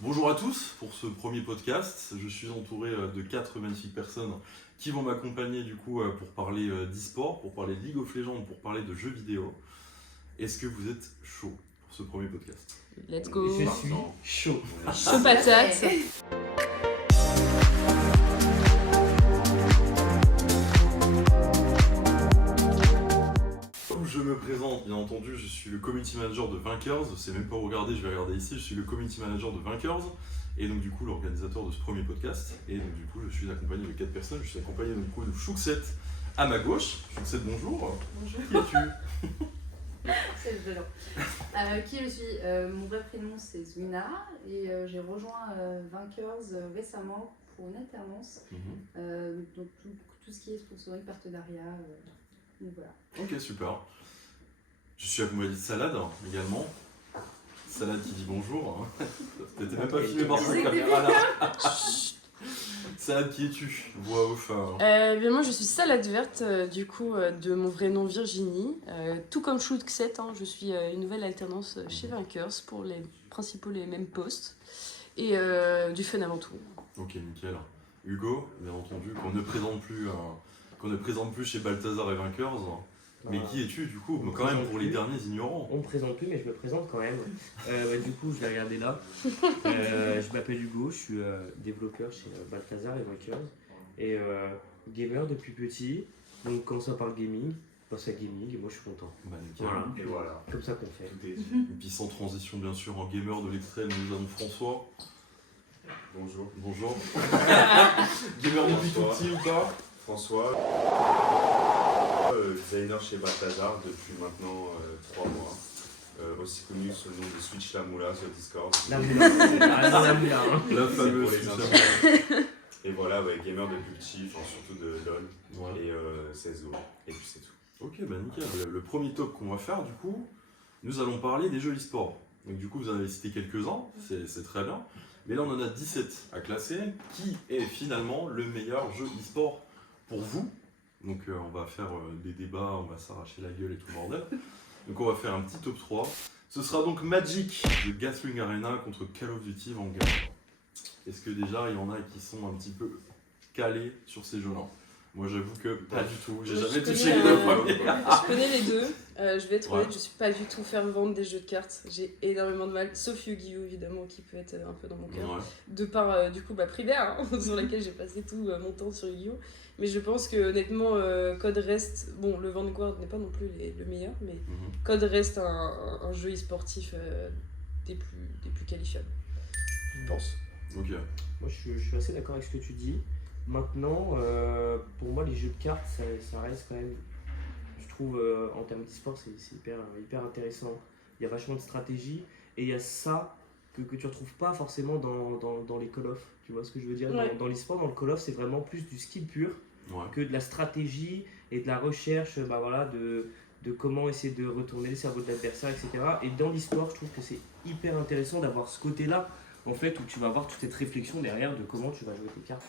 Bonjour à tous pour ce premier podcast. Je suis entouré de 4 magnifiques personnes qui vont m'accompagner du coup pour parler d'e-sport, pour parler de League of Legends, pour parler de jeux vidéo. Est-ce que vous êtes chaud pour ce premier podcast? Let's go. Je suis chaud. Chaud patate. Je me présente, bien entendu, je suis le community manager de Vainqueurs. C'est même pas regarder, je vais regarder ici. Je suis le community manager de Vainqueurs et donc du coup l'organisateur de ce premier podcast. Et donc du coup, je suis accompagné de 4 personnes. Je suis accompagné donc, du coup, de Chouxette à ma gauche. Chouxette, bonjour. Bonjour. Qui es-tu? C'est violent. Qui je suis Mon vrai prénom c'est Zwina et j'ai rejoint Vainqueurs récemment pour une alternance. Donc tout ce qui est sponsoring, partenariat. Donc voilà. Ok, super. Je suis accompagné de Salade également. Salade qui dit bonjour. T'étais même pas filmé par cette caméra là. Salade, qui es-tu? Voix off. Bien moi je suis Salade Verte, de mon vrai nom Virginie. Tout comme Chouxette, je suis une nouvelle alternance chez Vainqueurs pour les principaux les mêmes postes. Et du fun avant tout. Ok, nickel. Hugo, bien entendu, qu'on ne présente plus chez Balthazar et Vainqueurs. Mais qui es-tu du coup? Quand même pour les derniers ignorants. On me présente plus, mais je me présente quand même. Du coup, je vais regarder là. Je m'appelle Hugo, je suis développeur chez Balthazar et Vainqueurs. Et gamer depuis petit. Donc quand ça parle gaming, je passe à gaming et moi je suis content. Bah, nickel. Voilà. Et voilà. Comme ça qu'on fait. Et puis sans transition bien sûr, en gamer de l'extrême, nous avons François. Bonjour. Bonjour. Gamer depuis tout petit ou pas? François, designer chez Balthazar depuis maintenant 3 mois. Aussi connu sous le nom de Switch La Moula sur Discord. La moula. La moula. La C'est fameuse pour les Switch. intimes. Et voilà, ouais, gamer depuis petit, surtout de LoL Voilà. et CSGO. Et puis c'est tout. Ok, bah nickel. Le premier top qu'on va faire du coup, nous allons parler des jeux e-sport. Donc du coup vous en avez cité quelques-uns, c'est très bien. Mais là on en a 17 à classer. Qui est finalement le meilleur jeu e-sport pour vous? Donc on va faire des débats, on va s'arracher la gueule et tout le bordel. Donc on va faire un petit top 3. Ce sera donc Magic de Gathering Arena contre Call of Duty Vanguard. Est-ce que déjà il y en a qui sont un petit peu calés sur ces jeux-là? Moi j'avoue que pas du tout, j'ai jamais touché les deux premiers. Je connais les deux. Je vais être honnête, Ouais. je suis pas du tout fervente des jeux de cartes. J'ai énormément de mal, sauf Yu-Gi-Oh évidemment qui peut être un peu dans mon cœur. Ouais. De par primaire sur laquelle j'ai passé tout mon temps sur Yu-Gi-Oh. Mais je pense que honnêtement Code reste, bon le Vanguard n'est pas non plus le meilleur, mais Mhm. Code reste un jeu e-sportif des plus qualifiables, je pense. Ok. Moi je suis assez d'accord avec ce que tu dis. Maintenant, pour moi, les jeux de cartes, ça reste quand même, je trouve, en termes d'e-sport, c'est hyper intéressant. Il y a vachement de stratégie et il y a ça que tu retrouves pas forcément dans les Call of. Tu vois ce que je veux dire? Ouais. Dans l'e-sport, dans le Call of, c'est vraiment plus du skill pur Ouais. que de la stratégie et de la recherche de comment essayer de retourner le cerveau de l'adversaire, etc. Et dans l'e-sport, je trouve que c'est hyper intéressant d'avoir ce côté-là, en fait, où tu vas avoir toute cette réflexion derrière de comment tu vas jouer tes cartes.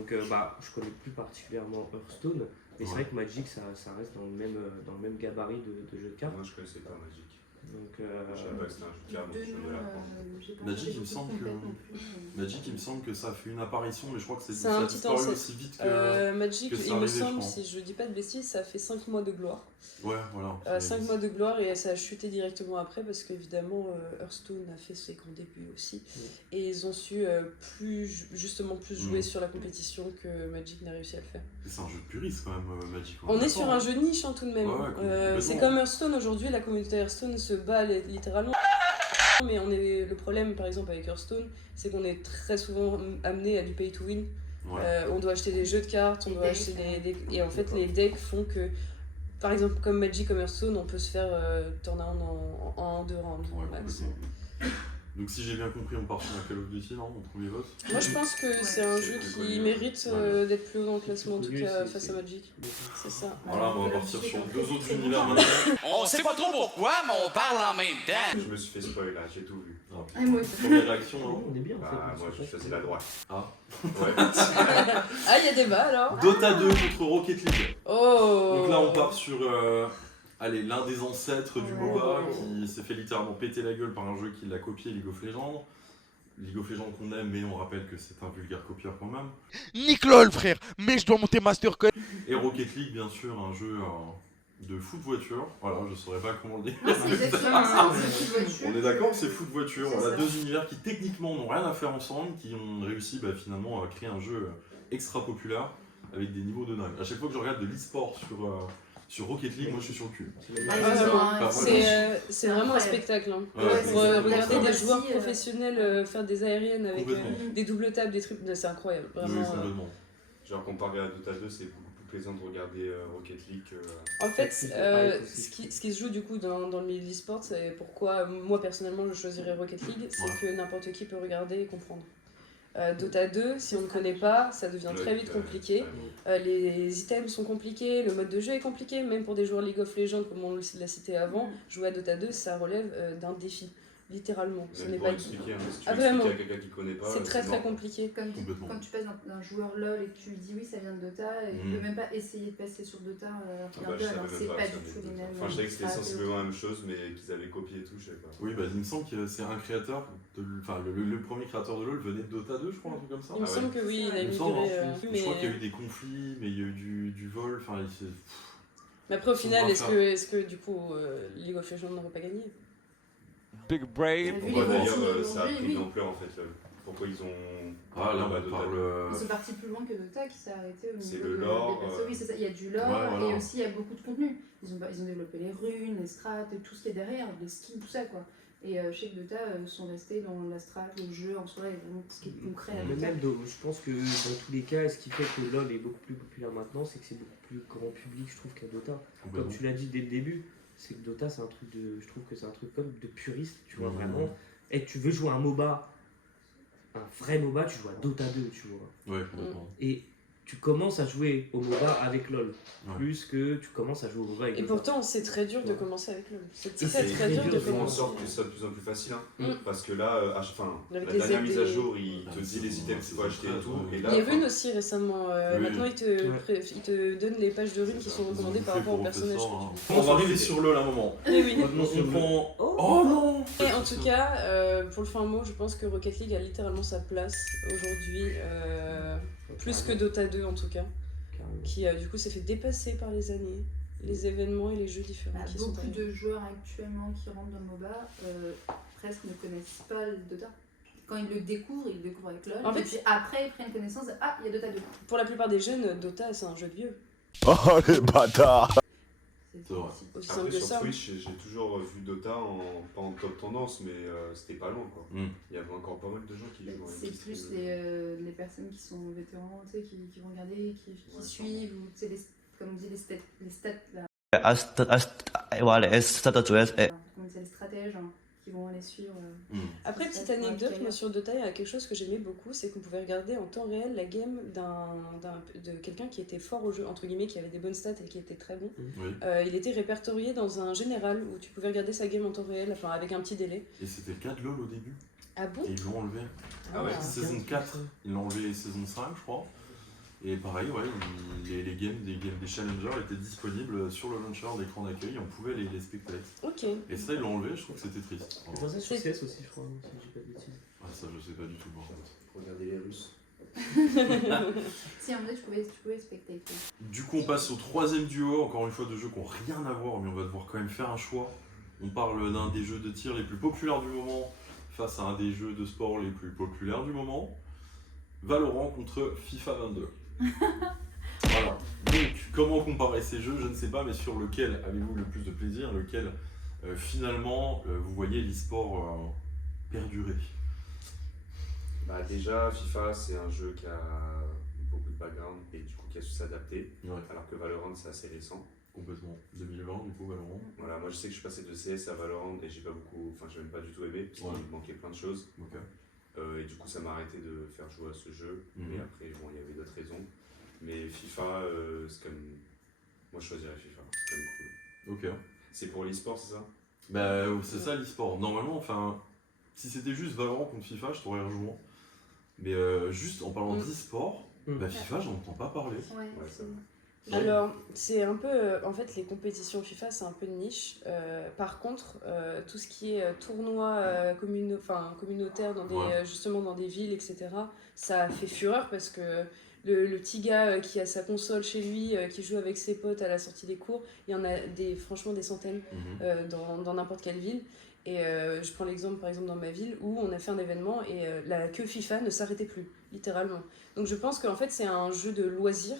Donc je connais plus particulièrement Hearthstone, mais c'est vrai que Magic ça reste dans le même gabarit de jeu de cartes. Moi je connaissais pas Magic. Donc, Je savais pas que c'était un jeu de cartes, donc je venais l'apprendre. Magic, il me semble que ça a fait une apparition, mais je crois que C'est ça un a petit disparu temps, aussi vite que. Magic, que ça il me arrivait, je semble, crois. si je dis pas de bêtises, ça a fait 5 mois de gloire. Ouais, voilà. 5 mois de gloire et ça a chuté directement après parce qu'évidemment Hearthstone a fait ses grands débuts aussi. Et ils ont su plus jouer sur la compétition que Magic n'a réussi à le faire. C'est un jeu de puriste quand même, Magic. On est sur un jeu niche tout de même. Ouais, complètement. C'est comme Hearthstone aujourd'hui, la communauté Hearthstone se bat littéralement. Mais le problème par exemple avec Hearthstone, c'est qu'on est très souvent amené à du pay to win. Ouais. On doit acheter des jeux de cartes, on doit acheter des et en fait les decks font que, par exemple comme Magic, comme Hearthstone, on peut se faire turn around en 2 rounds Ouais, max. complètement. Donc si j'ai bien compris, on part sur un Call of Duty, non, mon premier vote. Moi je pense que c'est un jeu qui mérite d'être plus haut dans le classement en tout cas face à Magic. C'est ça. Voilà, on va partir sur 2 autres univers maintenant. On sait pas trop pourquoi, mais on parle en même temps. Je me suis fait spoil là, j'ai tout vu. Ah, moi aussi. Première réaction, non, non? on est bien en fait. Bah, moi je faisais la droite. Ah. Ouais. Ah, il y a débat alors. Dota 2 contre Rocket League. Oh. Donc là, on part sur l'un des ancêtres du Ouais. MOBA qui s'est fait littéralement péter la gueule par un jeu qui l'a copié, League of Legends. League of Legends qu'on aime, mais on rappelle que c'est un vulgaire copieur quand même. Nick lol frère, mais je dois monter Master Code. Et Rocket League, bien sûr, un jeu de foot voiture. Voilà, je saurais pas comment le dire. Ah, c'est exactement ça, c'est une voiture. On est d'accord, c'est foot voiture. C'est Voilà, ça. deux univers qui techniquement n'ont rien à faire ensemble, qui ont réussi finalement à créer un jeu extra populaire avec des niveaux de dingue. À chaque fois que je regarde de l'e-sport sur Rocket League, moi je suis sur le cul. Ah, Ah, ils ont non, un- c'est vraiment un spectacle. Hein. Ouais, Pour c'est regarder des l'acrobatie, joueurs professionnels faire des aériennes avec Complètement. des doubles tables, des trucs, c'est incroyable. Oui, Vraiment, complètement. Genre comparé à Dota 2, c'est beaucoup plus plaisant de regarder Rocket League que... En fait, C'est hype aussi. ce qui se joue du coup dans le milieu de l'e-sport, c'est pourquoi moi personnellement je choisirais Rocket League, c'est Ouais. que n'importe qui peut regarder et comprendre. Dota 2, si on ne connaît pas, ça devient très vite compliqué. Les items sont compliqués, le mode de jeu est compliqué, même pour des joueurs League of Legends comme on l'a cité avant, jouer à Dota 2 ça relève d'un défi, littéralement. Ce n'est Pour pas expliquer, hein, si tu Ah, expliques vraiment. à quelqu'un qui connaît pas... c'est très mort. compliqué. Complètement. Quand tu passes d'un joueur LoL et que tu lui dis oui ça vient de Dota, et il peut même pas essayer de passer sur Dota Ah bah, je savais alors même c'est pas pas que ça du tout venait les de Dota. mêmes. Enfin, je savais que c'était strates. sensiblement la même chose, mais qu'ils avaient copié et tout, je sais pas. Oui, il me semble que c'est un créateur, le premier créateur de LoL venait de Dota 2, je crois, un truc comme ça. Il me Ah ouais. semble que oui, il a Il me migré. semble, hein. mais... Je crois qu'il y a eu des conflits, mais il y a eu du vol, enfin, mais après au final, va est-ce que du coup League of Legends n'aurait pas gagné? Big brain. Vu Bon, bah, l'évolution d'ailleurs, ça a d'aujourd'hui, pris oui. de l'ampleur en fait. Pourquoi ils ont... Ah là, bah, on Dota parle. 2. Ils sont partis plus loin que Dota qui s'est arrêté au niveau C'est le de- lore, des persos. Oui, c'est ça. Il y a du lore Ouais, voilà. et aussi il y a beaucoup de contenu. Ils ont développé les runes, les strats et tout ce qu'il y a derrière, les skins, tout ça quoi. Et je sais que Dota sont restés dans la strat, le jeu en soi et vraiment ce qui est concret à Mais Dota. même, je pense que dans tous les cas, ce qui fait que LoL est beaucoup plus populaire maintenant, c'est que c'est beaucoup plus grand public, je trouve, qu'à Dota. Comme tu l'as dit dès le début, c'est que Dota, c'est un truc de. Je trouve que c'est un truc comme de puriste, tu vois, vraiment. Et tu veux jouer à un MOBA, un vrai MOBA, tu joues à Dota 2, tu vois. Ouais, complètement. Et tu commences à jouer au MOBA avec LoL, Ouais. plus que tu commences à jouer au MOBA avec Et Dota. pourtant, c'est très dur de Ouais. commencer avec LoL. C'est Et très c'est très dur de dur, Ils font en commencer. sorte que ce soit de plus en plus facile, hein. Mm. Parce que là, la Avec les dernière mise à aides des- jour, il te dit les items qu'il faut acheter et tout. Et là, Il y a enfin, Rune aussi récemment. Oui. Maintenant, il te donne les pages de Rune qui sont recommandées par rapport au personnage. que tu On va arriver sur LoL à un moment. veux. Oui, oui. On prend. Oh non. Et en tout cas, pour le fin mot, je pense que Rocket League a littéralement sa place aujourd'hui, plus que Dota 2 en tout cas, Carrément. qui du coup s'est fait dépasser par les années, les événements et les jeux différents qui sont Beaucoup arrivés. de joueurs actuellement qui rentrent dans le MOBA presque ne connaissent pas le Dota. Quand ils le découvrent avec LoL. En fait, et puis après, ils prennent connaissance de ah, il y a Dota 2. Pour la plupart des jeunes, Dota c'est un jeu de vieux. Oh les bâtards. C'est vrai. Aussi simple Après, que sur ça. Twitch, j'ai toujours vu Dota, pas en top tendance, mais c'était pas loin quoi. Mm. Il y avait encore pas mal de gens qui jouaient. C'est plus les personnes qui sont vétérans, tu sais, qui vont regarder, qui suivent, ou tu sais, comme on dit, les stats là. Comment on dit, les stratèges hein, qui vont aller suivre. Après, petite Ça, c'est anecdote, un moi sur Dota, il y a quelque chose que j'aimais beaucoup, c'est qu'on pouvait regarder en temps réel la game de quelqu'un qui était fort au jeu, entre guillemets, qui avait des bonnes stats et qui était très bon. Oui. Il était répertorié dans un général où tu pouvais regarder sa game en temps réel, enfin avec un petit délai. Et c'était le cas de LoL au début. Ah bon? Et ils l'ont enlevé. Ah ouais, Saison 4, ils l'ont enlevé saison 5, je crois. Et pareil, ouais, les games des challengers étaient disponibles sur le launcher d'écran d'accueil, on pouvait les spectater. Ok. Et ça, ils l'ont enlevé, je trouve que c'était triste. C'est ça sur CS aussi, je crois, si je dis pas de bêtises. Ah, ça, je sais pas du tout, par contre. Regardez les Russes. Si en vrai, tu pouvais spectater. Du coup, on passe au troisième duo, encore une fois, de jeux qui n'ont rien à voir, mais on va devoir quand même faire un choix. On parle d'un des jeux de tir les plus populaires du moment face à un des jeux de sport les plus populaires du moment. Valorant contre FIFA 22. Voilà. Donc, comment comparer ces jeux, je ne sais pas, mais sur lequel avez-vous le plus de plaisir, lequel finalement vous voyez l'e-sport perdurer. Bah déjà, FIFA, c'est un jeu qui a beaucoup de background et du coup qui a su s'adapter, Ouais, alors que Valorant, c'est assez récent. complètement. 2020, du coup, Valorant. Voilà, moi je sais que je suis passé de CS à Valorant et j'ai même pas du tout aimé parce Ouais. qu'il manquait plein de choses. Ok. Et du coup, ça m'a arrêté de faire jouer à ce jeu. Mhm. Et après, bon, il y avait d'autres raisons. Mais FIFA, c'est quand même. Moi, je choisirais FIFA. C'est quand même cool. Ok. C'est pour l'e-sport, c'est ça? Bah, c'est ça l'e-sport. Normalement, enfin, si c'était juste Valorant contre FIFA, je t'aurais rejoint. Mais juste en parlant d'e-sport, bah, FIFA, j'en entends pas parler. Ouais, Ouais, c'est- ça. Alors, c'est un peu. En fait, les compétitions FIFA, c'est un peu de niche. Par contre, tout ce qui est tournoi communautaire dans justement dans des villes, etc., ça fait fureur parce que le petit gars qui a sa console chez lui, qui joue avec ses potes à la sortie des cours, il y en a franchement des centaines dans n'importe quelle ville. Et je prends l'exemple par exemple dans ma ville où on a fait un événement et la queue FIFA ne s'arrêtait plus, littéralement. Donc je pense qu'en fait c'est un jeu de loisir.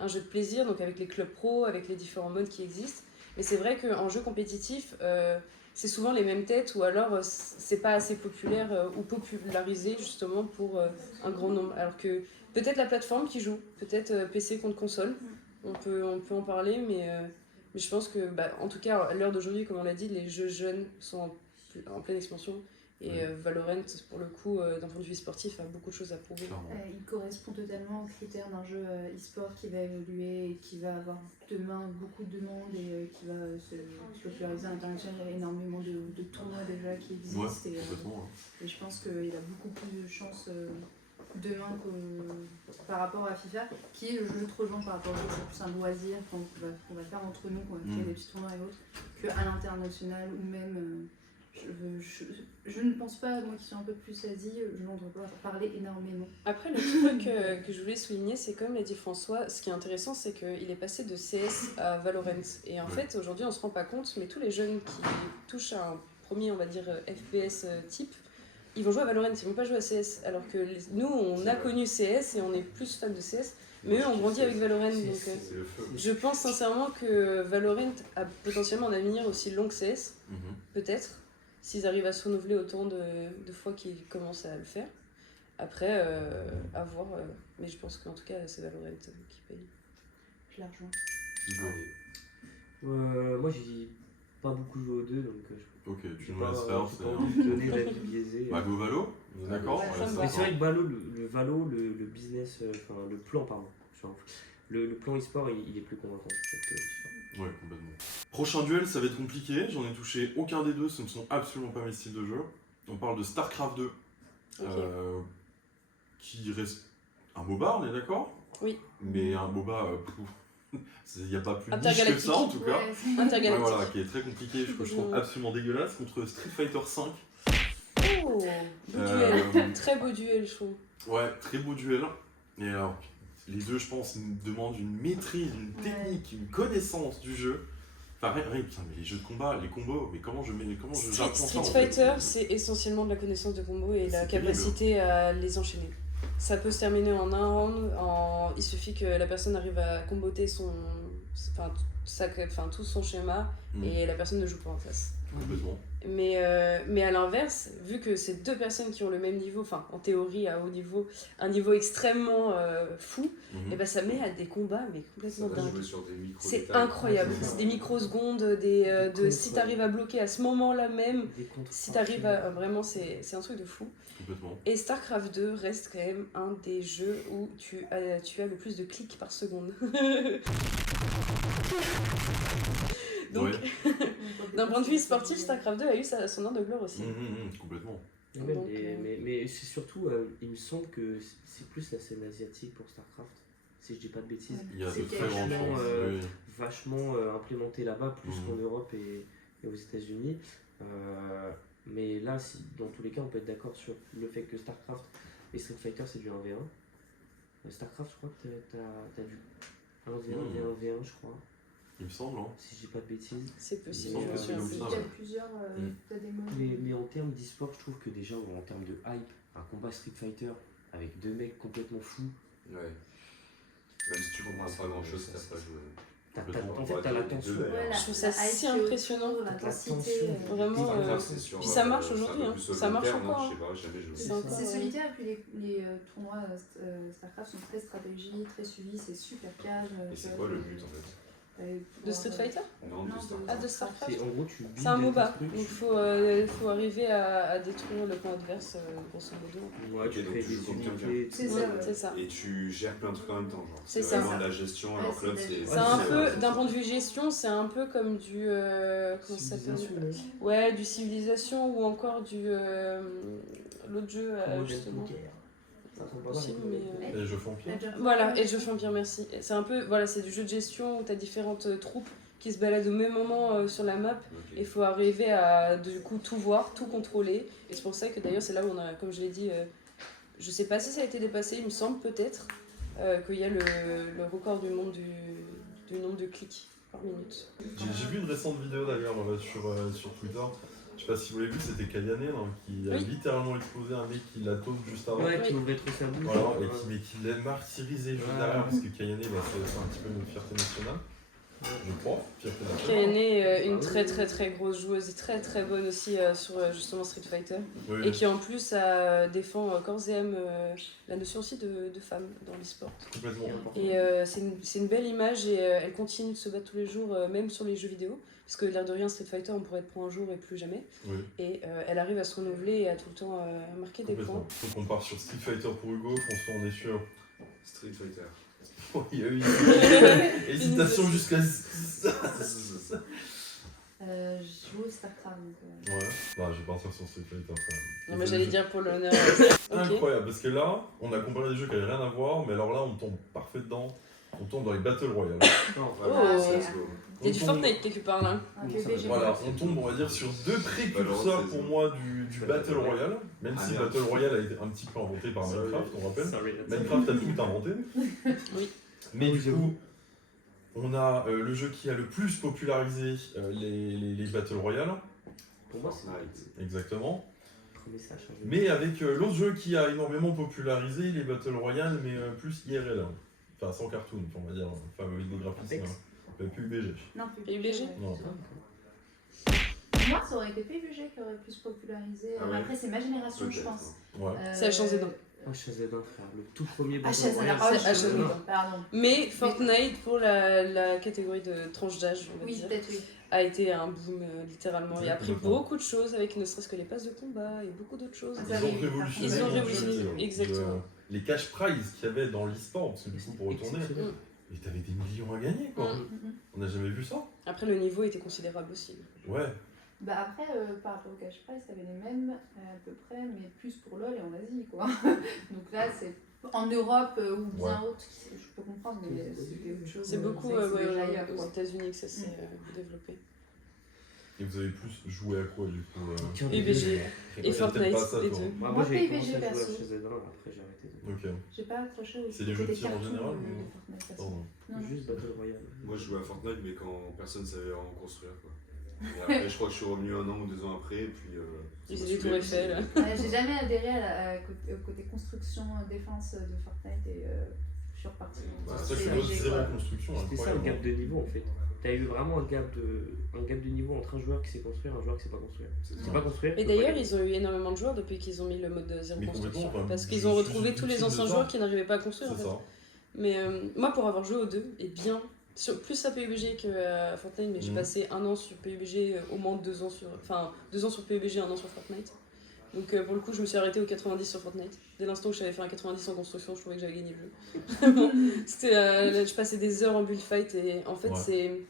Un jeu de plaisir, donc avec les clubs pro, avec les différents modes qui existent. Mais c'est vrai qu'en jeu compétitif, c'est souvent les mêmes têtes ou alors c'est pas assez populaire ou popularisé justement pour un grand nombre. Alors que peut-être la plateforme qui joue, peut-être PC contre console, on peut en parler, mais je pense que, en tout cas, à l'heure d'aujourd'hui, comme on l'a dit, les jeux jeunes sont en pleine expansion. Et Valorant, pour le coup, d'un point de vue sportif, a beaucoup de choses à prouver. Il correspond totalement aux critères d'un jeu e-sport qui va évoluer et qui va avoir demain beaucoup de demandes et qui va se populariser à l'international. Il y a énormément de tournois déjà qui existent. Et je pense qu'il a beaucoup plus de chances demain par rapport à FIFA, qui est le jeu trop loin par rapport au jeu. C'est plus un loisir qu'on va faire entre nous, qu'on va faire des petits tournois et autres, qu'à l'international ou même. Je ne pense pas, moi qui suis un peu plus Asie, je n'entends pas parler énormément. Après, le truc que je voulais souligner, c'est comme l'a dit François, ce qui est intéressant, c'est qu'il est passé de CS à Valorant. Et en fait, aujourd'hui, on se rend pas compte, mais tous les jeunes qui touchent à un premier, on va dire, FPS type, ils vont jouer à Valorant, ils vont pas jouer à CS. Alors que nous, on a connu CS et on est plus fans de CS, mais eux ont grandi avec Valorant. Donc, je pense sincèrement que Valorant a potentiellement un avenir aussi long que CS, peut-être. S'ils arrivent à se renouveler autant de fois qu'ils commencent à le faire. Après, à voir. Mais je pense qu'en tout cas, c'est Valorant qui paye. Je la rejoins. Moi, j'ai pas beaucoup joué aux deux, donc ok, tu nous laisses faire. J'ai pas envie de donner d'avis biaisé. Go Valo, on est d'accord. Mais c'est vrai que Valo, le business, le plan, pardon. Le plan e-sport, il est plus convaincant. Ouais, complètement. Prochain duel, ça va être compliqué. J'en ai touché aucun des deux, ce ne sont absolument pas mes styles de jeu. On parle de StarCraft 2, qui reste un MOBA, on est d'accord? Oui. Mais un MOBA, il n'y a pas plus niche que ça en tout cas. Intergalactique. Voilà, qui est très compliqué, que je trouve absolument dégueulasse, contre Street Fighter 5. Oh, beau duel. Très beau duel, je trouve. Ouais, très beau duel. Et alors, les deux, je pense, demandent une maîtrise, une technique, une connaissance du jeu. Enfin, putain, mais les jeux de combat, les combos, mais comment j'apprends ça? Street Fighter, c'est essentiellement de la connaissance de combos et la capacité à les enchaîner. Ça peut se terminer en un round, il suffit que la personne arrive à comboter tout son schéma et la personne ne joue pas en face. Complètement. Mais à l'inverse, vu que c'est deux personnes qui ont le même niveau, enfin en théorie à haut niveau, un niveau extrêmement fou, et ben ça met à des combats mais complètement dingues. C'est incroyable, c'est des microsecondes, si t'arrives à bloquer à ce moment-là même, si t'arrives à vraiment c'est un truc de fou. Complètement. Et StarCraft 2 reste quand même un des jeux où tu as le plus de clics par seconde. Donc, d'un point de vue sportif, StarCraft 2 a eu son heure de gloire aussi. Complètement. Donc, mais c'est surtout, il me semble que c'est plus la scène asiatique pour StarCraft, si je dis pas de bêtises. Il y a de C'est très grandes chances. vachement implémenté là-bas, plus qu'en Europe et aux États-Unis. Mais là, dans tous les cas, on peut être d'accord sur le fait que StarCraft et Street Fighter c'est du 1v1. StarCraft, je crois que t'as du 1v1 et 1v1, je crois. Il me semble, hein. Si je dis pas de bêtises. C'est possible. Il me semble que c'est comme ça. Il y a plusieurs t'as des modes. Mais en termes d'e-sport, je trouve que déjà, en termes de hype, un combat Street Fighter avec deux mecs complètement fous. Ouais. Même si tu comprends pas grand chose, t'as pas joué. En fait, t'as la tension. Je trouve ça si impressionnant. L'intensité. Vraiment. Puis ça marche aujourd'hui, hein. Ça marche encore. C'est solitaire et puis les tournois StarCraft sont très stratégiques, très suivis, c'est super calme. Et c'est quoi le but en fait? De Street Fighter? Non, de StarCraft. Ah, de StarCraft. En gros, tu c'est un MOBA, donc il faut arriver à détruire le camp adverse, grosso modo. Ouais, tu donc fais tu des joues comme unités. C'est ça. Et tu gères plein de trucs en même temps, genre. C'est ça. Vraiment de la gestion, alors que l'autre c'est. C'est un peu, d'un point de vue gestion, c'est un peu comme du. Comment ça s'appelle? Ouais, du Civilisation ou encore du. L'autre jeu, justement. Ça ressemble pas mal. Aussi, mais, Et je fais en pire. Voilà, et je fais bien, merci. C'est un peu, voilà, c'est du jeu de gestion où tu as différentes troupes qui se baladent au même moment sur la map. Ok. Et il faut arriver à, du coup, tout voir, tout contrôler. Et c'est pour ça que d'ailleurs, c'est là où on a, comme je l'ai dit, je sais pas si ça a été dépassé, il me semble peut-être, qu'il y a le record du monde du nombre de clics par minute. J'ai vu une récente vidéo d'ailleurs sur Twitter. Je sais pas si vous l'avez vu, c'était Kayane qui a Oui. littéralement explosé un mec qui la taupe juste avant. Ouais, qui Oui. ouvrait trop sa bouche. Voilà, Ouais. mais qui l'a martyrisé juste Ouais. derrière parce que Kayane, c'est un petit peu une fierté nationale. Je crois, fierté nationale. Kayane, une très très très grosse joueuse et très très bonne aussi sur justement Street Fighter. Oui, Et qui en plus défend corps et âme la notion aussi de femme dans l'e-sport. complètement. Et c'est une belle image et elle continue de se battre tous les jours, même sur les jeux vidéo. Parce que l'air de rien, Street Fighter, on pourrait être pro un jour et plus jamais. Oui, Et elle arrive à se renouveler et à tout le temps marquer des points. complètement. Donc on part sur Street Fighter pour Hugo, François, on est sûr. Street Fighter. Oh, il y a eu hésitation jusqu'à. Je joue au StarCraft. Donc, Ouais, bah, je vais partir sur Street Fighter quand même. Non, mais j'allais dire pour l'honneur. Ok. Incroyable, parce que là, on a comparé des jeux qui n'avaient rien à voir, mais alors là, on tombe parfait dedans. On tombe dans les Battle Royale. Non, Voilà, Oh. c'est- Let's go. Il y a du On tombe- Fortnite quelque part là. un Ça bébé, va. j'ai Voilà, pas- on tombe, on va dire, sur deux précurseurs Valorant, pour moi du Battle Royale. Même Ah, si merde. Battle Royale a été un petit peu inventé par Sorry. Minecraft, on rappelle. Sorry, that's Minecraft a tout inventé. Oui. Mais du coup, on a le jeu qui a le plus popularisé les Battle Royale. Pour moi, c'est Fortnite. Exactement. le premier ça a changé. Mais avec l'autre jeu qui a énormément popularisé les Battle Royale, mais plus IRL. Enfin, sans cartoon, on va dire. Enfin, avec des graphismes. Apex. PUBG. Non, PUBG? Non. Pour moi, ça aurait été PUBG qui aurait plus popularisé. Ah ouais. Après, c'est ma génération, je Peut-être, pense. Ouais. Ça a changé d'un. HZ1, frère, le tout premier Ah, Battle H16, Royale. ah, c'est H16, H16. pardon. Mais Fortnite, pour la catégorie de tranche d'âge, on va Oui, dire, peut-être oui. a été un boom littéralement. Il a appris Complètement. beaucoup de choses avec ne serait-ce que les passes de combat et beaucoup d'autres choses. Ah, Ils ça, ont oui, révolutionné. Ils ont le jeu révolutionné, vidéo. exactement. Les cash prizes qu'il y avait dans l'e-sport, parce que du coup, pour retourner, Exceptionnel. et t'avais des millions à gagner, quoi. Mm. On n'a jamais vu ça. Après, le niveau était considérable aussi. Ouais. Bah après, par rapport au cash prize, t'avais les mêmes à peu près, mais plus pour LoL et en Asie, quoi. Donc là, c'est en Europe ou bien autre, je peux comprendre, mais c'est autre chose. C'est beaucoup c'est déjà ailleurs, aux quoi. États-Unis que ça s'est développé. Et vous avez plus joué à quoi, du coup Tiens, PUBG. Ouais, Et c'est Fortnite, peut-être pas ça, les toi. deux. Moi, Moi, j'ai PUBG, commencé à jouer à perso. HZ1, après j'ai arrêté. Ok. J'ai pas accroché aussi. C'est des jeux de côté tir en cartoon, général, de ou- Fortnite, perso. Pardon. Non. Juste Battle Royale. Moi, je jouais à Fortnite, mais quand personne savait vraiment construire. Quoi. Et après, je crois que je suis revenu 1 an ou 2 ans après, et puis. Ils ça m'a étaient saoulé, Tour Eiffel. J'ai jamais adhéré au côté construction, défense de Fortnite et je suis repartie. Bah, C'est ça que je PUBG, fais zéro quoi. construction, C'était ça le incroyable. gap de niveau en fait. T'as eu vraiment un gap de niveau entre un joueur qui sait construire et un joueur qui sait pas construire. C'est C'est ça. pas construire. Et tu peux d'ailleurs, pas ils ont eu énormément de joueurs depuis qu'ils ont mis le mode zéro Mais construction. complètement, Parce enfin, qu'ils je ont suis retrouvé tous les victime anciens de ça. joueurs qui n'arrivaient pas à construire. En C'est fait. ça. Mais moi, pour avoir joué aux deux, et bien, plus à PUBG qu'à Fortnite, mais j'ai Mhm. passé 1 an sur PUBG, au moins 2 ans sur. Enfin, 2 ans sur PUBG, 1 an sur Fortnite. Donc pour le coup, je me suis arrêtée au 90 sur Fortnite. Dès l'instant où j'avais fait un 90 en construction, je trouvais que j'avais gagné le jeu. Vraiment, c'était, là, je passais des heures en bullfight et en fait, Ouais.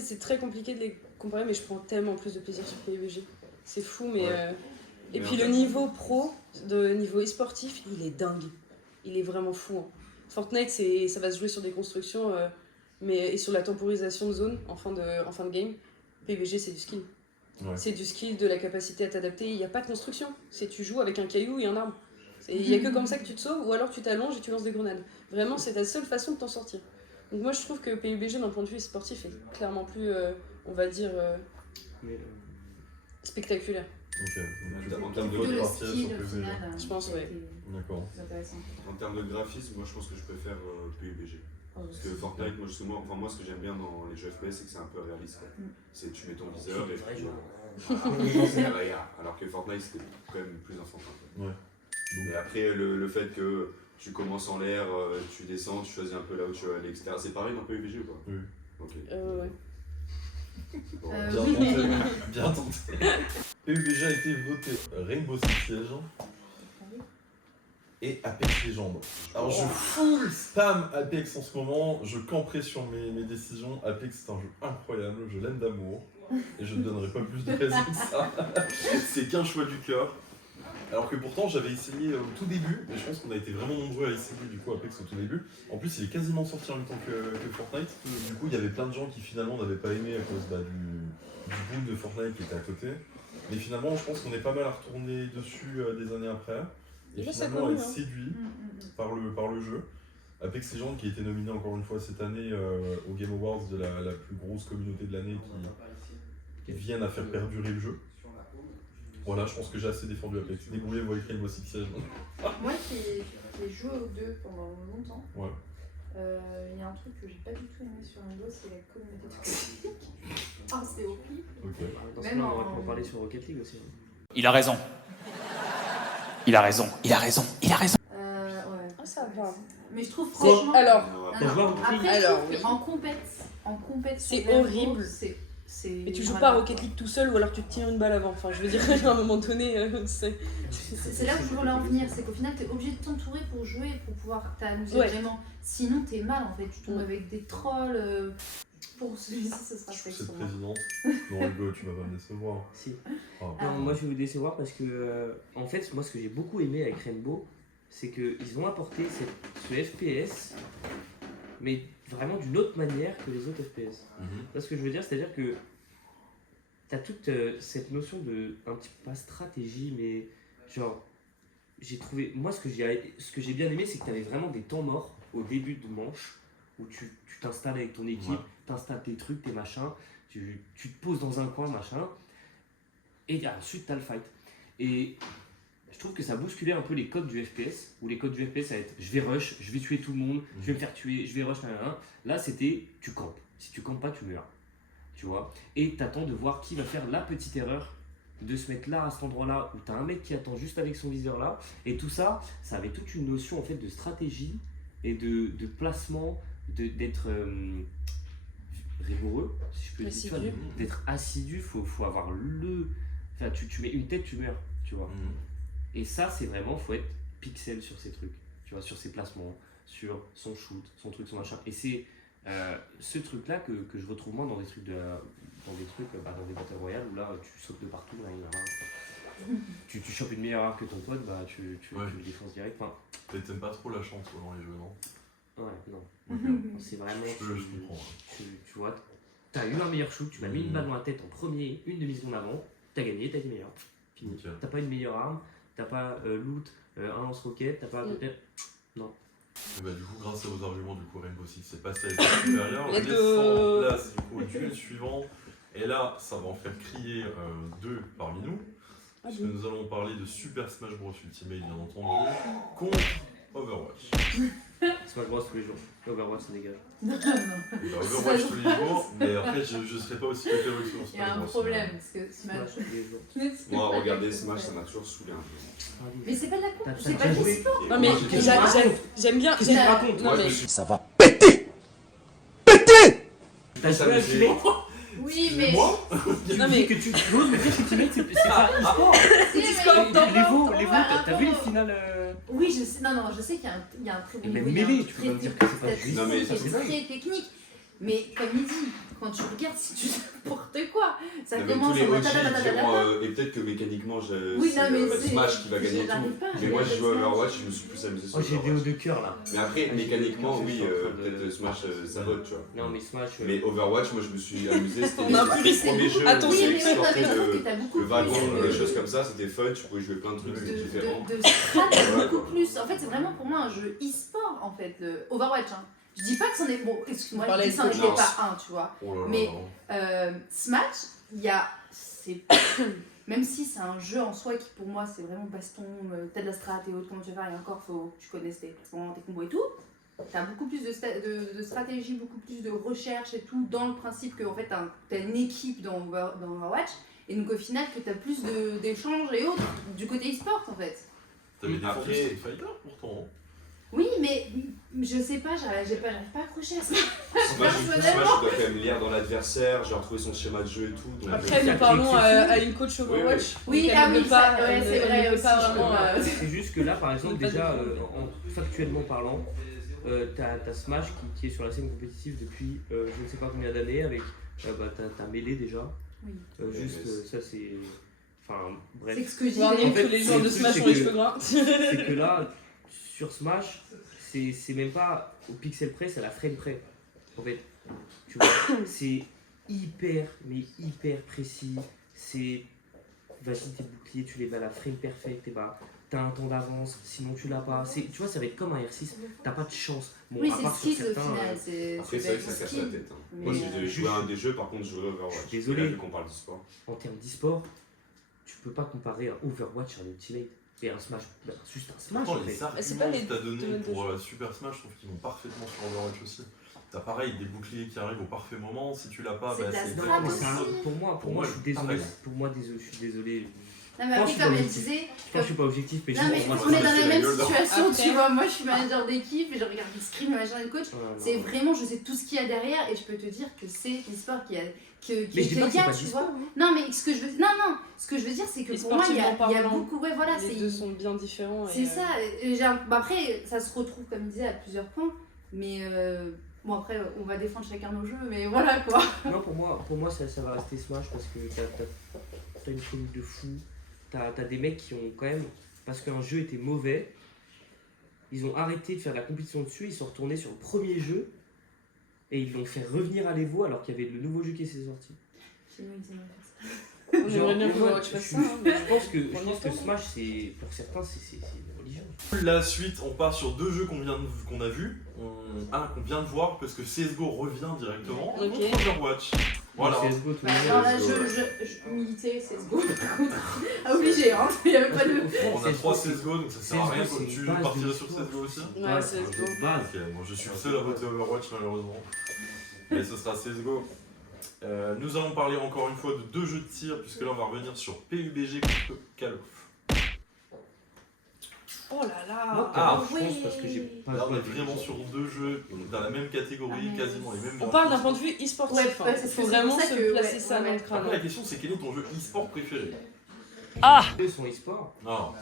c'est très compliqué de les comparer, mais je prends tellement plus de plaisir sur PUBG. C'est fou, mais. Ouais. Et Mais puis en le fait- niveau pro, de niveau e-sportif, il est dingue. Il est vraiment fou. Hein. Fortnite, ça va se jouer sur des constructions, mais, et sur la temporisation de zone en fin de game. PUBG, c'est du skill. Ouais. C'est du skill, de la capacité à t'adapter. Il n'y a pas de construction. C'est tu joues avec un caillou et un arbre. Il n'y a que comme ça que tu te sauves, ou alors tu t'allonges et tu lances des grenades. Vraiment, c'est ta seule façon de t'en sortir. Donc moi, je trouve que PUBG, d'un point de vue sportif, est clairement plus, on va dire, Mais, spectaculaire. Ok. En termes de Plutôt le partirais style sur au PUBG. final. Je pense, qui a ouais. été D'accord. plus intéressant. En termes de graphisme, moi je pense que je préfère PUBG. Parce que Fortnite, moi justement, enfin moi ce que j'aime bien dans les jeux FPS, c'est que c'est un peu réaliste. Quoi. Mm. C'est tu mets ton viseur et vrai puis. jeu. Voilà, regarde. Alors que Fortnite c'était quand même plus enfantin. Quoi. Ouais. Mais après le fait que tu commences en l'air, tu descends, tu choisis un peu là où tu veux aller, etc. C'est pareil dans PUBG ou pas? Oui. Ok. Ouais. Bon, Bien Oui, mais- tenté. Bien tenté. PUBG a été voté Rainbow Six Siege et Apex Legends. Alors je full spam Apex en ce moment, je camperai sur mes décisions. Apex c'est un jeu incroyable, je l'aime d'amour et je ne donnerai pas plus de raisons que ça. C'est qu'un choix du cœur. Alors que pourtant j'avais essayé au tout début, mais je pense qu'on a été vraiment nombreux à essayer du coup Apex au tout début. En plus il est quasiment sorti en même temps que Fortnite. Du coup il y avait plein de gens qui finalement n'avaient pas aimé à cause du boom de Fortnite qui était à côté. Mais finalement je pense qu'on est pas mal à retourner dessus des années après. Et là, ça finalement colle, être hein. séduit par le jeu. Apex Legends qui a été nominé encore une fois cette année au Game Awards de la plus grosse communauté de l'année qui viennent à faire perdurer le jeu. Voilà, je pense que j'ai assez défendu Apex. Débrouillez-vous avec Rainbow Six Siege. Moi qui ai joué aux deux pendant longtemps, Ouais. il y a un truc que j'ai pas du tout aimé sur Rainbow, c'est la communauté toxique. Ah, c'est horrible. Ok. Dans ce Même cas, on aurait pu en- en parler sur Rocket League aussi. Il a raison. Il a raison. Il a raison. Il a raison. Ouais. Ah, ça va. Mais je trouve C'est- franchement. alors, Non, T'as joué à non. Rocket League? Après, je Alors, trouve oui. qu'en compète, C'est sur Rainbow, horrible. Mais Et tu joues pas à Rocket League tout seul ou alors tu te tires une balle avant. Enfin, je veux dire, à un moment donné, c'est. C'est là où je voulais en venir, c'est qu'au final t'es obligé de t'entourer pour jouer, pour pouvoir t'amuser Ouais. vraiment. Sinon t'es mal en fait, tu tombes Ouais. avec des trolls. Pour celui-ci, ce sera Je fait suis cette sur moi. présidente. Non, Hugo, tu vas pas me décevoir. Si. Ah. Non, moi je vais vous décevoir parce que, en fait, moi ce que j'ai beaucoup aimé avec Rainbow, c'est qu'ils ont apporté ce FPS, mais vraiment d'une autre manière que les autres FPS. Mhm. C'est ce que je veux dire, c'est-à-dire que tu as toute cette notion de, un petit peu pas stratégie, mais genre, j'ai trouvé, moi ce que j'ai bien aimé, c'est que tu avais vraiment des temps morts au début de manche, où tu t'installes avec ton équipe, Ouais. t'installes tes trucs, tes machins, tu te poses dans un coin, machin, et ensuite tu as le fight. Et je trouve que ça bousculait un peu les codes du FPS, où les codes du FPS ça va être je vais rush, je vais tuer tout le monde, je vais me faire tuer, je vais rush, nanana. Là c'était tu campes. Si tu campes pas, tu meurs. Tu vois. Et t'attends de voir qui va faire la petite erreur de se mettre là à cet endroit-là où t'as un mec qui attend juste avec son viseur là. Et tout ça, ça avait toute une notion en fait de stratégie et de placement, d'être rigoureux, si je peux dire, tu vois, Assidu. d'être assidu, faut avoir le. Enfin, tu mets une tête, tu meurs, tu vois. Mhm. Et ça, c'est vraiment, faut être pixel sur ces trucs, tu vois, sur ses placements, sur son shoot, son truc, son machin. Et c'est ce truc-là que je retrouve moins dans des trucs dans des Battle Royale où là, tu sautes de partout, là, tu chopes une meilleure arme que ton pote, bah tu Ouais. le défonces direct. Enfin, T'aimes pas trop la chance toi, dans les jeux, non? ouais, non. Ok. C'est vraiment. Je comprends. Tu vois, t'as eu un meilleur shoot, tu m'as mis une balle dans la tête en premier, une demi-seconde avant, t'as gagné, t'as été meilleur. Fini. Ok. T'as pas une meilleure arme, t'as pas loot, un lance-roquette, t'as pas. Et bah, du coup, grâce à vos arguments, du coup, Rainbow Six c'est passé à l'étape supérieure. Let's Laissant go. place du coup au duel suivant. Et là, ça va en faire crier deux parmi nous. Ah Puisque bon. nous allons parler de Super Smash Bros Ultimate, bien entendu, contre Overwatch. Smash Bros tous les jours. Overwatch, ça dégage. Non, non. Et bah, Overwatch tous les jours, mais après, je serai pas aussi catégorique sur Smash Il y a un Bros. problème parce que Smash Smash. tous les jours. Moi, regarder Smash, ça m'a toujours saoulé un peu. Mais c'est pas de la coupe, T'as c'est déjà pas joué du sport. Et Non, mais moi, j'ai- j'aime bien. Qu'est-ce que tu racontes? Non, Moi, mais. je me suis- Ça va péter. Péter. T'as Ça joué à me fait- Ultimate? Oui, mais. Excusez-moi. Non, mais. Que tu oses me dire qu'Ultimate c'est pas e-sport. Si, Les veaux, t'as vu les rapport. finales Oui, je sais, non, je sais qu'il y a un très bon Et même niveau, il y a un mêlée, tu très peux me dire que c'est pas technique, juste. Non, mais ça, c'est dingue. très technique. Mais comme il dit, quand tu regardes, si tu fais n'importe quoi, ça Non, mais commence tous les en mode OG diront, tadadadadada. et peut-être que mécaniquement, Oui, c'est non, mais c'est. Smash qui va gagner et j'arrive tout. pas, Mais je moi, regarde j'ai joué à Smash. Overwatch, je me suis plus amusé sur Oh, j'ai des hauts Overwatch. de cœur là. Mais après, Ah, mécaniquement, j'ai- oui, je suis en train de- peut-être Smash, ça vote, tu vois. Non, mais Smash. Mais Overwatch, moi, je me suis amusé. C'était On a les plus premiers jeux Attends, où Oui, j'ai mais exporté je trouve que le t'as beaucoup wagon, plus des choses comme ça, c'était fun, tu pouvais jouer plein de trucs différents. de strat, Voilà, beaucoup quoi. plus. En fait, c'est vraiment pour moi un jeu e-sport, en fait, le Overwatch. Hein. Je dis pas que c'en est. Bon, excuse-moi, On je dis que c'en parlait de était Non. pas un, tu vois. Oh là là Mais- là. Smash, il y a. Même si c'est un jeu en soi qui, pour moi, c'est vraiment baston, t'as de la strat et autres, comment tu vas faire, et encore, faut que tu connaisses tes placements, tes combos et tout. T'as beaucoup plus de stratégie, beaucoup plus de recherche et tout, dans le principe que en fait, t'as une équipe dans Overwatch, et donc au final, que t'as plus d'échanges et autres du côté e-sport en fait. T'avais défendu Après- Street Fighter pourtant. hein. Oui, mais je sais pas, j'arrive pas à accrocher à ça. Smash, tu dois quand même lire dans l'adversaire, j'ai retrouvé son schéma de jeu et tout. Donc, Après, Ça nous parlons crée à une coach Overwatch. Oui, donc elle ah ne oui, peut pas- ça, ouais, elle c'est ne- vrai elle ne peut pas aussi, vraiment. C'est juste que là, par exemple, Donc, pas déjà, de- factuellement parlant, t'as Smash qui est sur la scène compétitive depuis je ne sais pas combien d'années avec t'as Melee déjà. Oui. Juste mais ça c'est. Enfin, bref. C'est ce que je dis. Warning, En fait, tous les joueurs de c'est- Smash c'est ont les que- cheveux gras. C'est que là, sur Smash, c'est même pas au pixel près, c'est à la frame près. En fait, tu vois, c'est mais hyper précis. C'est. Vas-y, tes boucliers, tu les mets à la frame perfect, et bah. T'as un temps d'avance, sinon tu l'as pas. Tu vois, ça va être comme un R6, t'as pas de chance. Bon, Oui, à c'est part sur skills au certains, final. C'est Après, c'est vrai que ça casse la tête. Hein. Mais, Moi, j'ai euh, joué à un des jeux, par contre, je jouerais Overwatch. Je suis désolé. Là, vu qu'on parle d'e-sport. en termes d'e-sport, tu peux pas comparer un Overwatch à un Ultimate et un Smash. Bah, juste un Smash Attends, en les fait. c'est pas arguments les que t'as donnés domaines de pour jeu. Super Smash, je trouve qu'ils vont parfaitement sur Overwatch aussi. T'as pareil des boucliers qui arrivent au parfait moment, si tu l'as pas, C'est bah, de la c'est strat Non, mais exactement aussi. ça. pour moi, Pour moi, je suis désolé. pareil. Pour moi, désolé, je suis désolé. Non, mais Je après, pense comme que elle je suis disait, Je pense que je suis pas objectif, mais non, mais moi, on est dans c'est la la même gueule, là. situation, Après- tu vois. Moi, je suis manager d'équipe et je regarde le scrim, machin, le coach. Non, C'est non. vraiment, je sais tout ce qu'il y a derrière et je peux te dire que c'est l'e-sport qui a. Mais je dis pas que c'est pas tu d'e-sport, vois. hein. Non, mais ce que je veux. Non, ce que je veux dire, c'est que Et pour moi, il y a sportivement parlant, beaucoup. Ouais, voilà, Les c'est. deux sont bien différents. et, C'est ça. Et après, ça se retrouve, comme il disait, à plusieurs points. Mais bon, après, on va défendre chacun nos jeux, mais voilà quoi. Non, pour moi ça va rester Smash parce que t'as une folie de fou. T'as des mecs qui ont quand même, parce qu'un jeu était mauvais, ils ont arrêté de faire de la compétition dessus, ils sont retournés sur le premier jeu et ils l'ont fait revenir à l'Evo alors qu'il y avait le nouveau jeu qui s'est sorti. On aimerait bien Genre, pouvoir moi, que tu fasses je- ça. hein, mais- Je pense que Pour l'instant, Smash, c'est pour certains, c'est une religion. La suite, on part sur deux jeux qu'on a vus. Un qu'on vient de voir parce que CSGO revient directement Ok. contre Overwatch. Voilà. CSGO, tout le monde. Alors là, je milité, c'est go. Ah, obligé, hein. Il n'y avait pas de. On a 3 CSGO donc ça sert à rien. CS:GO, c'est Tu une base partirais de sur sport. CSGO aussi Ouais, Ouais, CS:GO. de base. Ok, bon, je suis le seul à voter Overwatch malheureusement. Mais ce sera CSGO. Nous allons parler encore une fois de deux jeux de tir, puisque là on va revenir sur PUBG contre Call of. Oh là là. Moi, Ah, je pense parce que j'ai pas Là on joué est avec vraiment les sur gens. deux jeux dans la même catégorie, Ah, quasiment les mêmes On graphismes. parle d'un point de vue e-sportif. Ouais, hein. ouais, c'est Il faut pour vraiment ça se que- placer ouais, ça dans ouais. le crâne. Après la question c'est quel est ton jeu e-sport préféré? Les deux sont e-sport. Non,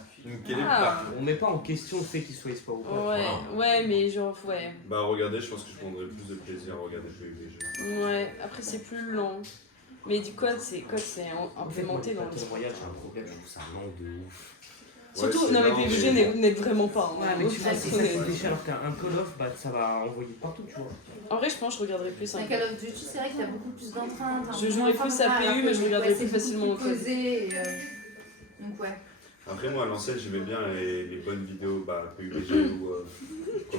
quel est Ah. On met pas en question le fait qu'ils soient e-sport ou pas. Ouais, ouais, mais genre, ouais. Bah, regardez, je pense que je prendrais plus de plaisir à regarder PUBG. Ouais, après c'est plus lent. Mais du code, c'est implémenté dans le. Battle Royale, j'ai un problème, je trouve ça lent de ouf. Surtout, Ouais, non mais c'est PUBG lent, n'aide vraiment pas. hein. Ouais, mais tu vois, c'est ça qui Ouais. me déchire, alors qu'un Call of, bah, ça va envoyer partout, tu vois. En vrai, je pense que je regarderais plus un Un Call of Duty, c'est vrai que t'as beaucoup plus d'entrain. Je jouerais plus à PU, mais je regarderais plus facilement au code. posé. Donc, ouais. Après, moi, à l'ancienne, j'aimais bien les bonnes vidéos PUBG ou quoi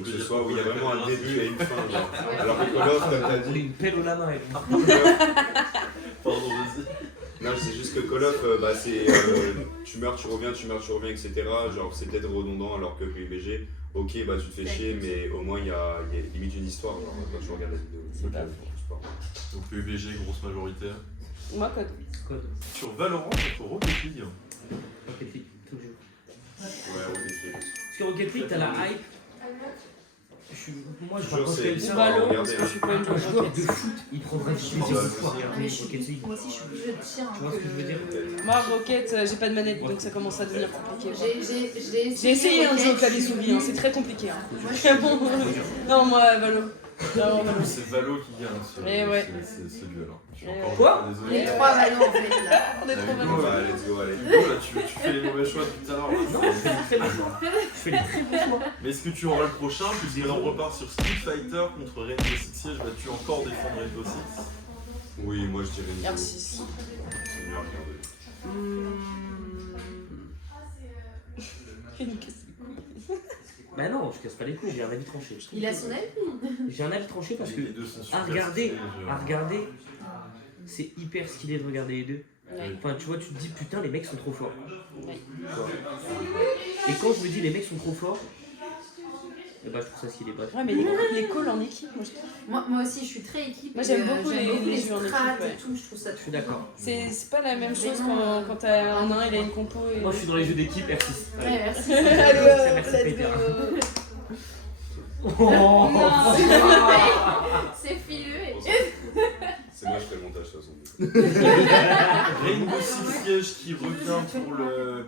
que ce soit, où il y a vraiment un début et une fin. Genre. Alors que Call of, t'as On est dit. une pelle au lama et Pardon, vas-y. Non, c'est juste que Call of, c'est tu meurs, tu reviens, etc. Genre, c'est peut-être redondant, alors que PUBG, ok, bah tu te fais chier, mais au moins il y a limite une histoire genre, quand tu regardes la vidéo. C'est pas Donc, je sais pas. Donc PUBG, grosse majorité. Moi, code. code. Sur Valorant contre Rocket League. Rocket League, toujours. Ouais, Rocket League. Parce que Rocket League, t'as la hype. Moi, je Toujours, raconte c'est- comme c'est ça. pas- Valo, regardez, parce que je suis pas une Un joueuse joueur de Rocket. foot, il prendrait du plaisir Ouais, de je pouvoir sais. Ah, mais regarder je suis Rocket League. moi aussi, je suis plus jeu de tir. Tu vois ce que je veux dire Moi, Rocket, j'ai pas de manette, donc ça commence à devenir compliqué. quoi. J'ai J'ai essayé un jeu au clavier souris, hein, c'est très compliqué. Hein. Vraiment. Non, moi, Valo. Non, Valo. C'est Valo qui gagne Eh ouais. ce duel. Hein. Je suis Eh encore ouais. Quoi une fois Les désolé. 3 ballons en fait là. On est trop Allez, mal. go, Bah, let's go, allez. Hugo, là, tu fais les mauvais choix depuis tout à l'heure. là. Non, je fais des très bons choix. Je fais des très bons choix. Mais est-ce que tu auras le prochain? Puisque là on repart sur Street Fighter contre Rainbow Six Siege. Vas-tu encore défendre Rainbow Six? Oui, moi je dirais Nino. R6. C'est mieux à regarder. Bah non, je casse pas les couilles, j'ai un avis tranché. Il a son avis. J'ai un avis tranché parce que Les deux sont super à regarder, stylés, c'est hyper stylé de regarder les deux. Ouais. Enfin, tu vois, tu te dis putain, les mecs sont trop forts. Ouais. Tu vois. Et quand je me dis les mecs sont trop forts, eh bah je trouve ça stylé. Bref. Ouais, mais les calls en équipe, moi je trouve. Moi aussi, je suis très équipe. Moi, j'aime beaucoup les jeux en strats équipe, ouais. et tout. Je trouve ça Je suis d'accord. C'est pas la même chose quand t'as un nain, il a une compo et. Moi je suis dans les jeux d'équipe R6. Ouais, merci. Allez, Merci, let's Peter. go. Oh C'est fileux. C'est moi, je fais le montage de toute façon. Rainbow Six Siege qui revient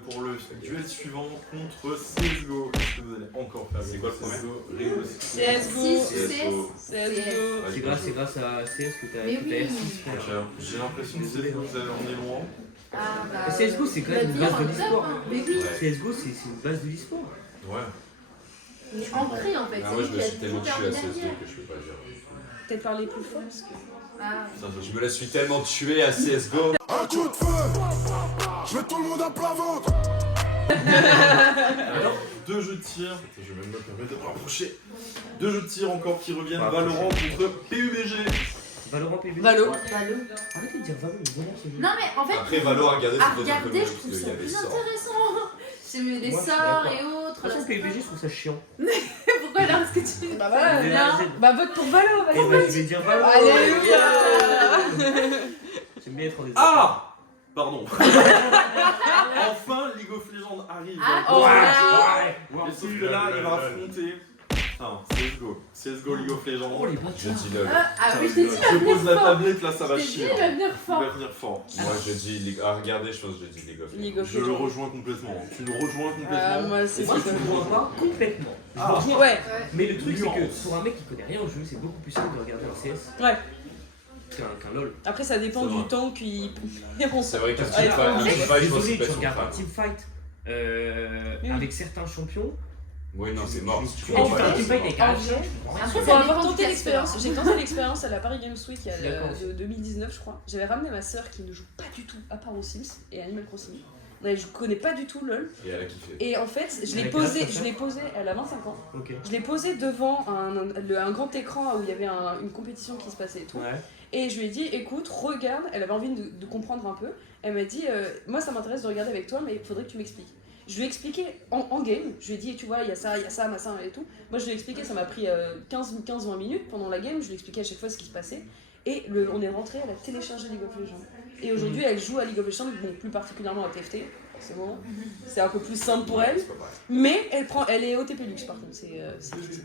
pour le duel suivant contre CSGO. Est-ce que vous allez encore faire C'est quoi le premier? CSGO Rainbow Six. CSGO. CSGO. CSGO. C'est grâce à CS que t'as Mais que oui. t'as R6. frère. J'ai l'impression que CSGO vous allez emmener loin. Ah, bah, CSGO, c'est quand on va même une dire base de en l'e-sport. top, hein. Mais oui, CSGO, c'est une base de l'e-sport. Ouais. il est ancré en fait. Ah, c'est moi lui je qui me a suis tellement tué à déterminé CSGO derrière. que je peux pas dire. Peut-être parler plus fort parce que. Ah, Ça, Je me la suis tellement tué à CSGO. Un coup de feu, je mets tout le monde à plat ventre. Alors, 2 jeux de tir. Attends, je vais même me permettre de me rapprocher. 2 jeux de tir encore qui reviennent. Ouais, Valorant contre PUBG. Valorant PB. Valo. Valo. Arrêtez de dire Valo, il est vraiment ce jeu. Non mais en fait, Après Valo à regarder, à c'est peut-être un peu regarder, mieux je parce trouve qu'il ça y a des plus sorts. intéressant. J'ai mis des Moi, je suis sorts d'accord. et autres. De toute façon, là, PUBG, je trouve ça chiant. Pourquoi là parce que tu... Bah voilà, De A à Z. bah vote pour Valo, Et vas-y. moi, je vais dire Valo. Alléluia. J'aime bien être en désaccord. Ah pardon. Enfin, League of Legends arrive. Ah, dans le oh, podcast. Mais sauf que là, il va affronter. Enfin, CSGO. CSGO League of Legends. Oh les Je bâtards. dis LOL. Ah oui, je t'ai dit, il va Je venir pose la fort. tablette, là, ça va Je t'ai dit, chier. il va venir Il fort. va venir fort. Moi je dis League. À regarder, je pense que je dis League of Legends. League of Je le Legends. rejoins complètement. Tu le rejoins Ah, complètement. moi, c'est Moi, je ne vois pas complètement. Je Ah. rejoins. Ouais, Ouais. Mais le truc, c'est Nuance. que pour un mec qui connaît rien au jeu, c'est beaucoup plus simple de regarder un CS ouais. qu'un LoL. Après, ça dépend C'est du vrai. temps qu'il. C'est vrai qu'un Ah, teamfight, ah, un teamfight, je pense que Désolé, c'est pas tu son regardes un frère. teamfight Oui. avec certains champions. Oui, non, c'est mort. Tu Tu fais En vois vrai, un pas, c'est teamfight mort. avec En un vrai, chien, tu comprends rien. Après, Faut ça avoir dépend tenté du l'expérience. casteur. J'ai tenté l'expérience à la Paris Games Week D'accord. de 2019, je crois. J'avais ramené ma soeur qui ne joue pas du tout, à part aux Sims et Animal Crossing. Ouais, je connais pas du tout LoL. Et elle a kiffé. Et en fait, je l'ai Avec posé, grâce à ça. elle a 25 ans. Ok. Je l'ai posé devant un grand écran où il y avait une compétition qui se passait et tout. Ouais. Et je lui ai dit, écoute, regarde, elle avait envie de comprendre un peu. Elle m'a dit, moi ça m'intéresse de regarder avec toi, mais il faudrait que tu m'expliques. Je lui ai expliqué en game, je lui ai dit, tu vois, il y a ça, machin et tout. Moi je lui ai expliqué, ça m'a pris 15-20 minutes pendant la game, je lui ai expliqué à chaque fois ce qui se passait. Et on est rentré, elle a téléchargé League of Legends. Et aujourd'hui elle joue à League of Legends, bon, plus particulièrement à TFT, forcément. C'est un peu plus simple pour elle. C'est pas vrai. Mais elle est OTP Lux par contre, c'est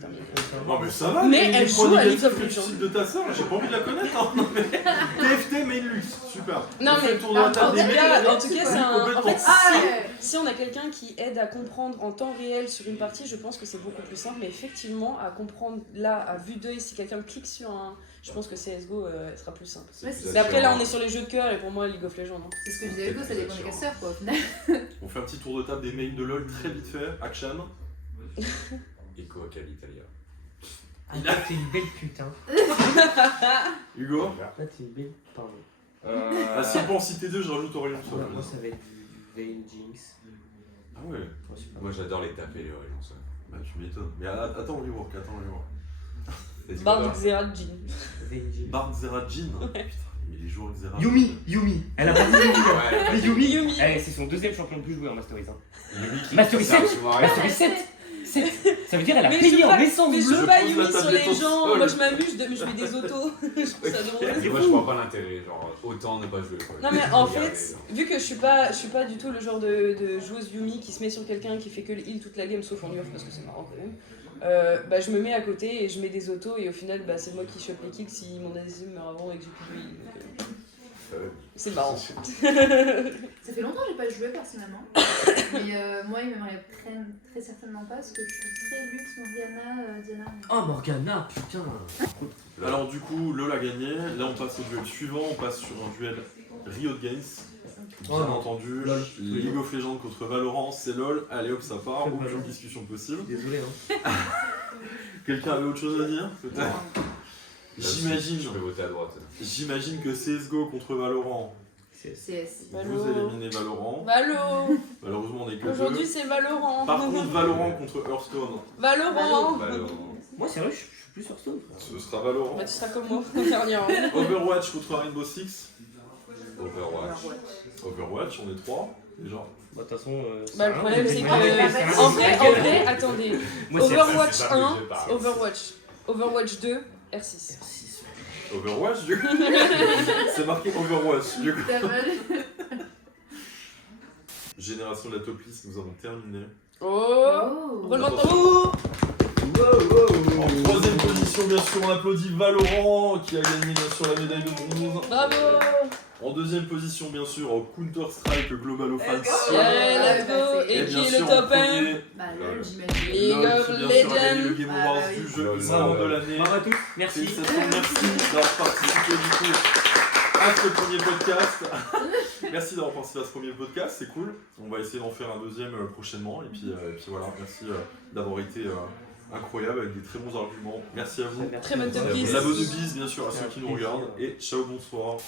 terminé. Non, mais ça va. Mais les elle points joue à négatifs League of que tu Legends. cites de ta sœur, j'ai pas envie de la connaître. Hein. Non, mais TFT, mais luxe. Super. Non, On fait mais le tour de la table des en tout mecs. cas, c'est un. En fait, Ah ouais. si on a quelqu'un qui aide à comprendre en temps réel sur une partie, je pense que c'est beaucoup plus simple. Mais effectivement, à comprendre là, à vue d'œil, si quelqu'un clique sur un. Je pense que CSGO sera plus simple. C'est Ouais, plus Mais après, là, on attirant. est sur les jeux de cœur et pour moi, League of Legends. Hein. C'est ce que je disais Hugo, ça dépend des casteurs quoi au final. On fait un petit tour de table des mails de LoL très vite fait. Action. Eco à Italia. Ah, là, t'es une belle pute, hein. Hugo. Là, t'es une belle. Pardon. Ah, si on peut en citer deux, je rajoute Aurélien Sol. Moi, ça va être du Vayne Jinx. Ah ouais. Moi, je sais pas. Moi j'adore les taper les Orient ça. Bah, tu m'étonnes. Mais attends, Rework, attends, Rework. Est-ce que Bard là- Xera Jin. Vayne Jinx. Bard Zera Jin. Putain, mais les joueurs Xera. Yumi. Elle a pas dit Yumi. Ouais. Mais Yumi. Yumi. Eh, c'est son deuxième champion le plus joué en Masteries. Hein. Yumi qui- Mastery ça, 7. tu vois rien. Mastery 7. Ça veut dire elle a Mais payé je en pas- naissance Mais je bleue. veux pas pose Yumi la sur tablette les au gens. sol. Moi, je m'amuse, je mets des autos. Je trouve ça drôle. Moi je vois pas l'intérêt, genre autant ne pas jouer. quoi. Non mais en Regarder, fait, genre. vu que je suis pas du tout le genre de joueuse Yumi qui se met sur quelqu'un qui fait que le heal toute la game sauf en UF parce que c'est marrant quand même, bah je me mets à côté et je mets des autos et au final bah c'est moi qui chope les kills si mon ADC meurt avant et que j'ai plus de heal. Donc, c'est marrant. Ça fait longtemps que j'ai pas joué personnellement. Mais moi il m'aimerait très certainement pas parce que je suis très luxe Morgana, Diana. Oh Morgana, putain. Alors, du coup, LoL a gagné. Là, on passe au duel suivant. On passe sur un duel Riot Games. Bien Oh non. entendu, LOL. League of Legends contre Valorant, c'est LoL. Allez hop, ça part. C'est Aucune Valorant. discussion possible. Désolé, hein. Quelqu'un avait autre chose à dire peut-être Là aussi, J'imagine. Je peux voter à droite. J'imagine que CSGO contre Valorant, CS. vous éliminez Valorant. Valo. Malheureusement, on est que Aujourd'hui deux. c'est Valorant. Par contre, Valorant contre Hearthstone, Valorant. Valorant. Moi, sérieux, je suis plus sur Stone. ce sera Valorant. Bah tu seras comme moi dernièrement. Overwatch contre Rainbow Six. Overwatch. Overwatch, on est trois déjà. Bah, de toute façon. Bah le problème c'est Ouais, que en vrai, attendez. Moi, c'est Overwatch c'est pas que 1, je parle. Overwatch 2, R6. Overwatch, du coup. C'est marqué Overwatch, du coup. T'as mal. Génération de la top list, nous avons terminé. Oh. Roulement de Oh. tambour. En troisième position, bien sûr, on applaudit Valorant qui a gagné bien sûr la médaille de bronze. Bravo. En deuxième position, bien sûr, Counter-Strike Global Offense. Yeah, let's go. Et Et bien qui est sûr, le en top 1? premier, Bah Lol. lol, j'imagine. League LOL of qui bien sûr a gagné le Legends. Game Ah, Awards bah oui. du jeu Lol, innovant de lol. l'année. Bravo à tous, merci. Félicitations, merci d'avoir participé du coup à ce premier podcast. merci d'avoir participé à ce premier podcast, c'est cool. On va essayer d'en faire un deuxième prochainement. Et puis voilà, merci d'avoir été incroyable avec des très bons arguments. Merci à vous. Merci Très bonne à vous. top quiz. La bonne bise, bien sûr, à ceux qui nous regardent. Et ciao, bonsoir.